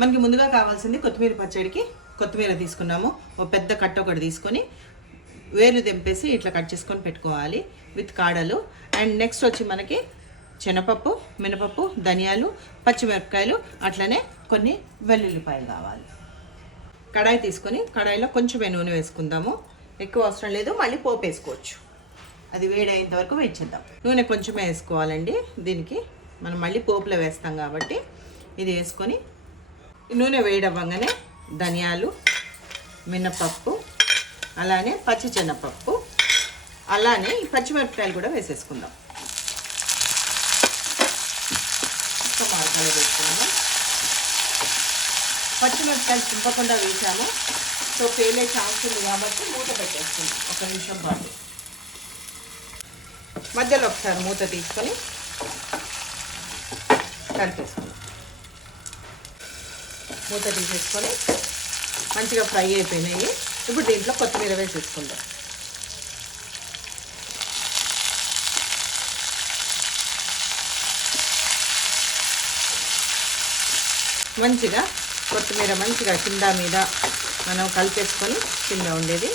మనకి ముందుగా కావాల్సింది కొత్తిమీర పచ్చడికి కొత్తిమీర తీసుకున్నాము. ఒక పెద్ద కట్ట ఒకటి తీసుకొని వేలు తెంపేసి ఇట్లా కట్ చేసుకొని పెట్టుకోవాలి విత్ కాడలు. అండ్ నెక్స్ట్ వచ్చి మనకి శనగపప్పు, మినపప్పు, ధనియాలు, పచ్చిమిరపకాయలు, అట్లనే కొన్ని వెల్లుల్లిపాయలు కావాలి. కడాయి తీసుకొని కడాయిలో కొంచెమే నూనె వేసుకుందాము. ఎక్కువ అవసరం లేదు, మళ్ళీ పోపు వేసుకోవచ్చు. అది వేడైనంత వరకు వెయిట్ చేద్దాం. నూనె కొంచెమే వేసుకోవాలండి. దీనికి మనం మళ్ళీ పోపులో వేస్తాం కాబట్టి ఇది వేసుకొని నూనె వేడవ్వగానే ధనియాలు, మినపప్పు, అలానే పచ్చిశనగపప్పు, అలానే ఈ పచ్చిమిరపకాయలు కూడా వేసేసుకుందాం. వేసుకున్నాము. పచ్చిమిరపకాయలు చింపకుండా వేసాము, సో పేలే ఛాన్స్ ఉంది కాబట్టి మూత పెట్టేస్తుంది 1 నిమిషం పాటు. మధ్యలో ఒకసారి మూత తీసుకొని కలిపేసుకుందాం. మూత తీసేసుకొని మంచిగా ఫ్రై అయిపోయినాయి. ఇప్పుడు దీంట్లో కొత్తిమీర వేసేసుకుందాం. మంచిగా కొత్తిమీర మంచిగా కింద మీద మనం కలిపేసుకొని కింద ఉండేది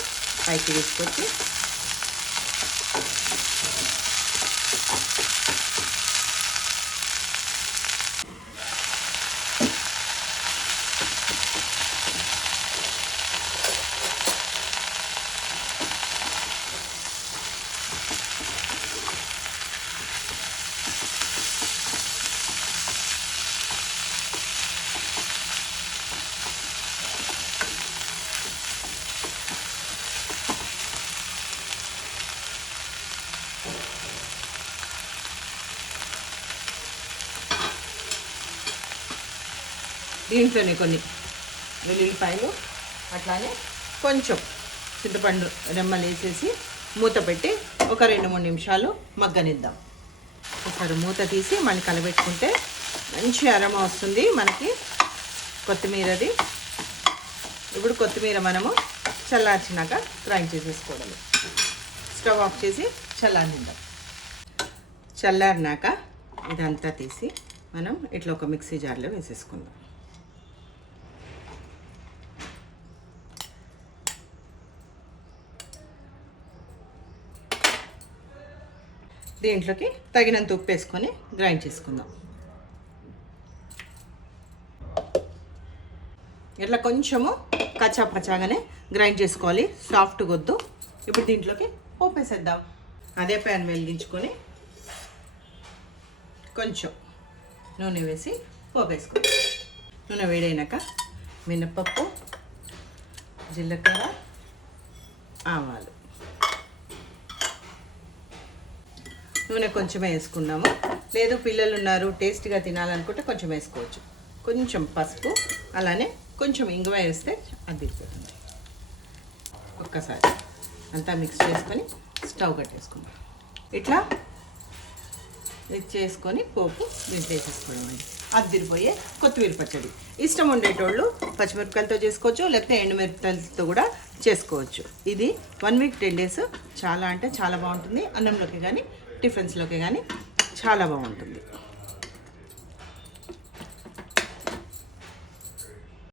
పైకి తీసుకొచ్చి దీంట్లోనే కొన్ని వెల్లుల్లిపాయలు, అట్లానే కొంచెం చింతపండు రెమ్మలు వేసేసి మూత పెట్టి ఒక 2-3 నిమిషాలు మగ్గనిద్దాం. ఒకసారి మూత తీసి మళ్ళీ కలబెట్టుకుంటే మంచి అరోమా వస్తుంది మనకి కొత్తిమీరది. ఇప్పుడు కొత్తిమీర మనము చల్లార్చినాక గ్రైండ్ చేసేసుకోవడం. స్టవ్ ఆఫ్ చేసి చల్లారిద్దాం. చల్లారినాక ఇదంతా తీసి మనం ఇట్లా ఒక మిక్సీ జార్లో వేసేసుకుందాం. దీంట్లోకి తగినంత ఉప్పు వేసుకొని గ్రైండ్ చేసుకుందాం. ఇట్లా కొంచెము కచ్చా పచ్చాగానే గ్రైండ్ చేసుకోవాలి, సాఫ్ట్గా వద్దు. ఇప్పుడు దీంట్లోకి పోపు వేసేద్దాం. అదే ప్యాన్ వెలిగించుకొని కొంచెం నూనె వేసి పోపు వేసుకుందాం. నూనె వేడైనాక మినపప్పు, జీలకర్ర, ఆవాలు, నూనె కొంచెమే వేసుకున్నాము. లేదు పిల్లలు ఉన్నారు టేస్ట్గా తినాలనుకుంటే కొంచెం వేసుకోవచ్చు. కొంచెం పసుపు, అలానే కొంచెం ఇంగువ వేస్తే అదిరిపోతుంది. ఒక్కసారి అంతా మిక్స్ చేసుకొని స్టవ్ కట్టేసుకుందాం. ఇట్లా మిక్స్ చేసుకొని పోపు దీంట్లో వేసేసుకోవడం అండి. అదిరిపోయే కొత్తిమీర పచ్చడి. ఇష్టం ఉండేటోళ్ళు పచ్చిమిరపకాయలతో చేసుకోవచ్చు, లేకపోతే ఎండుమిరపకాయలతో కూడా చేసుకోవచ్చు. ఇది 1 వీక్ 10 days చాలా అంటే చాలా బాగుంటుంది. అన్నంలోకి కానీ టిఫిన్స్లోకి కానీ చాలా బాగుంటుంది.